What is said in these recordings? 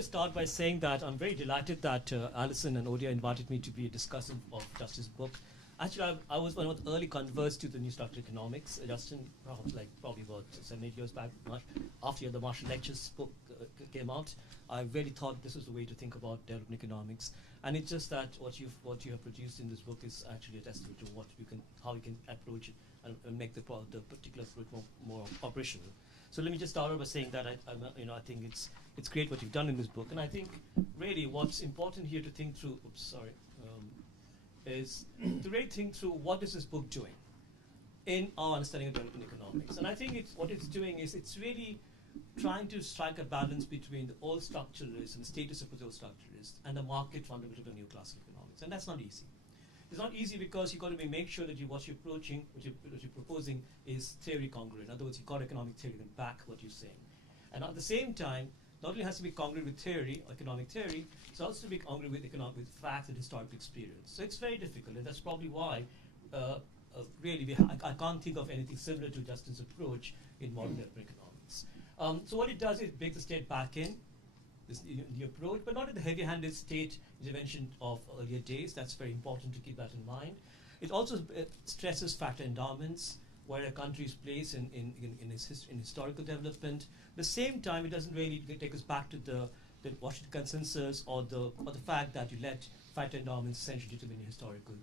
just start by saying that I'm very delighted that Alison and Odia invited me to be a discussant of Justin's book. Actually, I was one of the early converts to the new structural economics. Justin, probably about 7-8 years back, after the Marshall Lectures book came out, I really thought this was the way to think about development economics. And it's just that what you have produced in this book is actually a testament to how you can approach it and make the particular approach more operational. So let me just start out by saying that I think it's great what you've done in this book, and I think really what's important here to think through. Is to really think through what is this book doing in our understanding of development economics. And I think what it's doing is it's really trying to strike a balance between the old structuralists and the status of the old structuralists and the market fundamental of the new classical economics. And that's not easy. It's not easy because you've got to make sure that what you're proposing is theory congruent. In other words, you've got economic theory and back what you're saying. And at the same time, not only has to be congruent with theory, economic theory, it's also to be congruent with facts and historical experience. So it's very difficult, and that's probably why really I can't think of anything similar to Justin's approach in modern development economics. So what it does is it brings the state back in, the approach, but not in the heavy-handed state intervention of earlier days. That's very important to keep that in mind. It also stresses factor endowments, where a country is placed in historical development. At the same time, it doesn't really take us back to the Washington Consensus or the fact that you let factor endowments essentially determine historical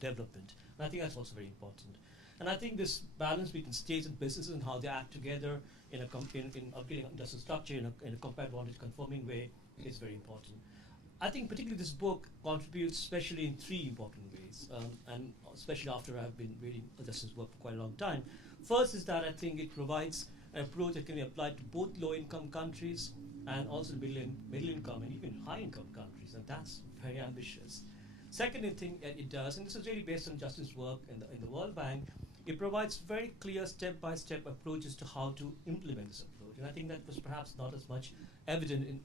development. And I think that's also very important. And I think this balance between states and businesses and how they act together in upgrading industrial structure in a compared advantage conforming way is very important. I think particularly this book contributes especially in 3 important ways, and especially after I've been reading Justin's work for quite a long time. First is that I think it provides an approach that can be applied to both low-income countries and also middle-income and even high-income countries, and that's very ambitious. Second thing it does, and this is really based on Justin's work in the World Bank, it provides very clear step-by-step approaches to how to implement this approach. And I think that was perhaps not as much evident in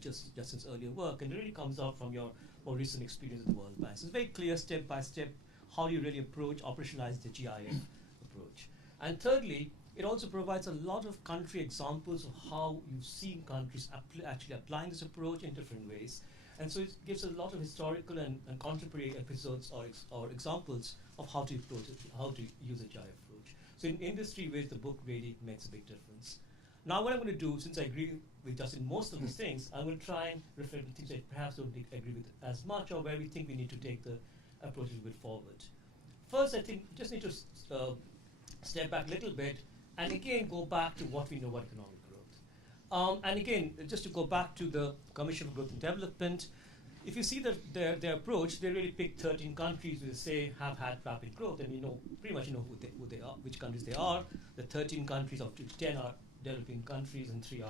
Justin's earlier work, and it really comes out from your more recent experience in the World Bank. So it's very clear step-by-step how do you really operationalize the GIF approach. And thirdly, it also provides a lot of country examples of how you've seen countries actually applying this approach in different ways. And so it gives a lot of historical and contemporary episodes or examples of how to approach it, how to use a GIF approach. So in these 3 ways, the book really makes a big difference. Now what I'm going to do, since I agree with Justin most of these things, I'm going to try and refer to things I perhaps don't agree with as much, or where we think we need to take the approach a little bit forward. First, I think we just need to step back a little bit and again go back to what we know about economic growth. And again, just to go back to the Commission for Growth and Development, if you see their approach, they really pick 13 countries who say have had rapid growth, and pretty much know who they are, which countries they are. The 13 countries, of which 10 are developing countries and 3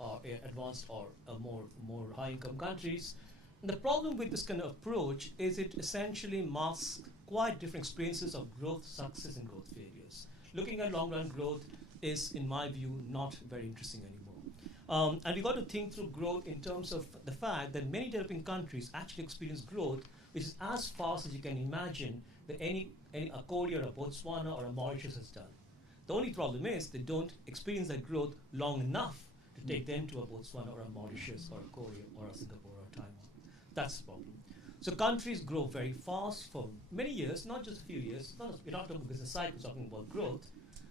are advanced or more high-income countries. And the problem with this kind of approach is it essentially masks quite different experiences of growth, success, and growth failures. Looking at long-run growth is, in my view, not very interesting anymore. And we've got to think through growth in terms of the fact that many developing countries actually experience growth which is as fast as you can imagine that any a Korea or a Botswana or a Mauritius has done. The only problem is they don't experience that growth long enough to take them to a Botswana or a Mauritius or a Korea or a Singapore or a Taiwan. That's the problem. So countries grow very fast for many years, not just a few years. We're not talking about business cycles, we're talking about growth.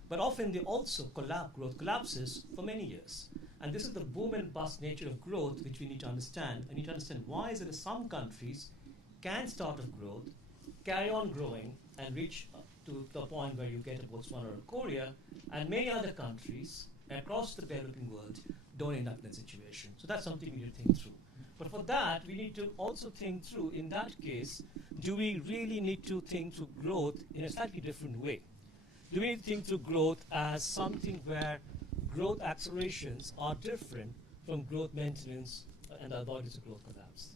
But often they also growth collapses for many years. And this is the boom and bust nature of growth which we need to understand. We need to understand why is it that some countries can start off growth, carry on growing, and reach to the point where you get a Botswana or a Korea, and many other countries across the developing world don't end up in that situation. So that's something we need to think through. But for that, we need to also think through, in that case, do we really need to think through growth in a slightly different way? Do we need to think through growth as something where growth accelerations are different from growth maintenance and the avoidance of growth collapse?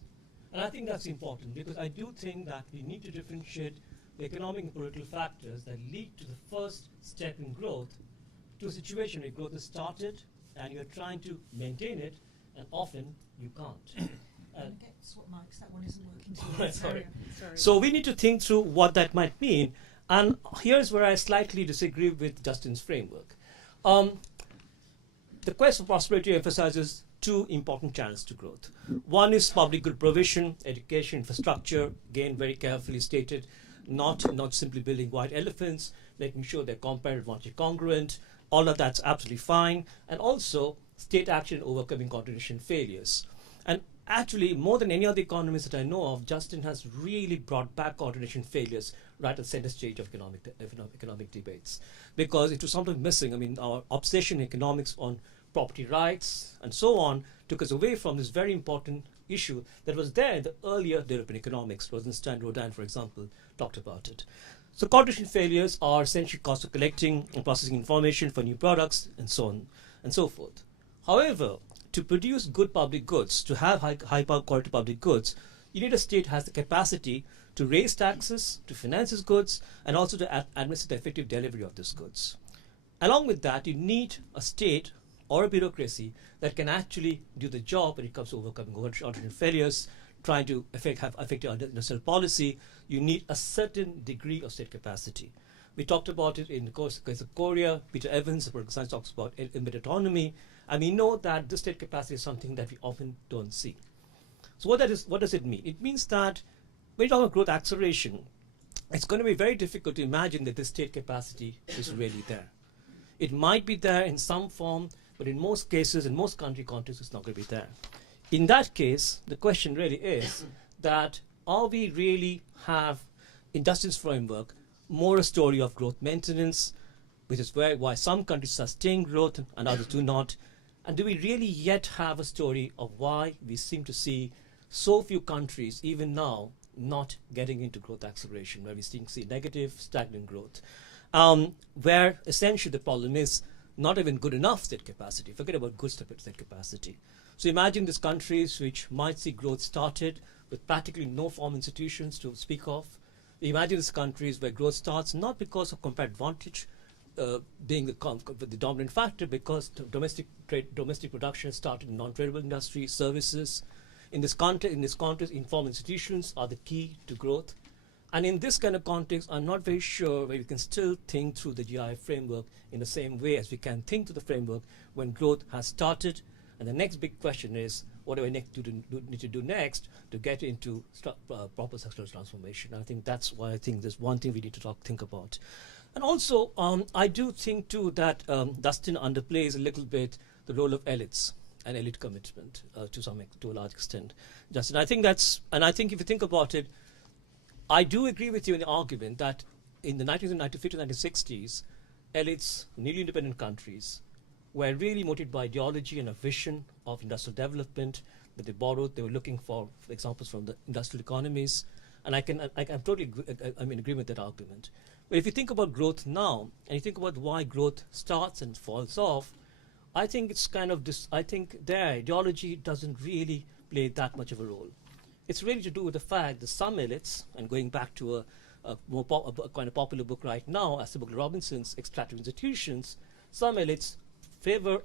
And I think that's important because I do think that we need to differentiate the economic and political factors that lead to the first step in growth to a situation where growth is started and you're trying to maintain it, and often you can't. That one isn't working. Sorry. So we need to think through what that might mean. And here's where I slightly disagree with Justin's framework. the quest for prosperity emphasizes two important channels to growth. One is public good provision, education, infrastructure, again very carefully stated, not simply building white elephants, making sure they're comparative advantage congruent, all of that's absolutely fine, and also state action in overcoming coordination failures. And actually, more than any other economist that I know of, Justin has really brought back coordination failures right at the center stage of economic debates, because it was something missing. I mean, our obsession in economics on property rights and so on took us away from this very important issue that was there in the earlier European economics. Rosenstein, Rodin, for example, talked about it. So coordination failures are essentially costs of collecting and processing information for new products and so on and so forth. However, to produce good public goods, to have high quality public goods, you need a state that has the capacity to raise taxes, to finance its goods, and also to administer the effective delivery of these goods. Along with that, you need a state or a bureaucracy that can actually do the job when it comes to overcoming coordination failures, trying to have effective industrial policy. You need a certain degree of state capacity. We talked about it in the case of Korea. Peter Evans, for example, talks about embedded autonomy. And we know that this state capacity is something that we often don't see. So what does it mean? It means that when you talk about growth acceleration, it's going to be very difficult to imagine that this state capacity is really there. It might be there in some form, but in most cases, in most country contexts, it's not going to be there. In that case, the question really is that are we really have, in Justin's framework, more a story of growth maintenance, which is why some countries sustain growth and others do not. And do we really yet have a story of why we seem to see so few countries, even now, not getting into growth acceleration, where we see negative, stagnant growth, where essentially the problem is not even good enough state capacity. Forget about good state capacity. So imagine these countries which might see growth started with practically no formal institutions to speak of. Imagine these countries where growth starts not because of comparative advantage being the dominant factor, because domestic production started in non-tradable industry, services. In this context, informal institutions are the key to growth. And in this kind of context, I'm not very sure where we can still think through the GI framework in the same way as we can think through the framework when growth has started. And the next big question is, what do I need to do next to get into proper structural transformation? I think that's why I think there's one thing we need to think about. And also, I do think too that Justin underplays a little bit the role of elites and elite commitment to a large extent. Justin, I think I think if you think about it, I do agree with you in the argument that in the 1950s and 1960s, elites, newly independent countries, were really motivated by ideology and a vision of industrial development that they borrowed. They were looking for examples from the industrial economies, and I'm totally I'm in agreement with that argument. But if you think about growth now, and you think about why growth starts and falls off, I think it's kind of this. I think their ideology doesn't really play that much of a role. It's really to do with the fact that some elites, and going back to a kind of popular book right now, as the book Robinson's Extractive Institutions, some elites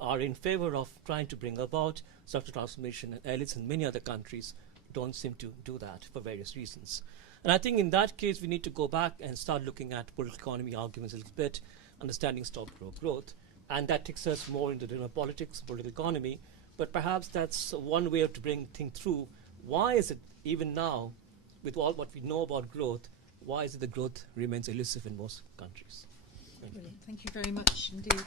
are in favor of trying to bring about structural transformation, and elites in many other countries don't seem to do that for various reasons. And I think in that case, we need to go back and start looking at political economy arguments a little bit, understanding stock growth. And that takes us more into politics, political economy. But perhaps that's one way to think through why is it, even now, with all what we know about growth, why is it the growth remains elusive in most countries? Brilliant. Thank you very much indeed.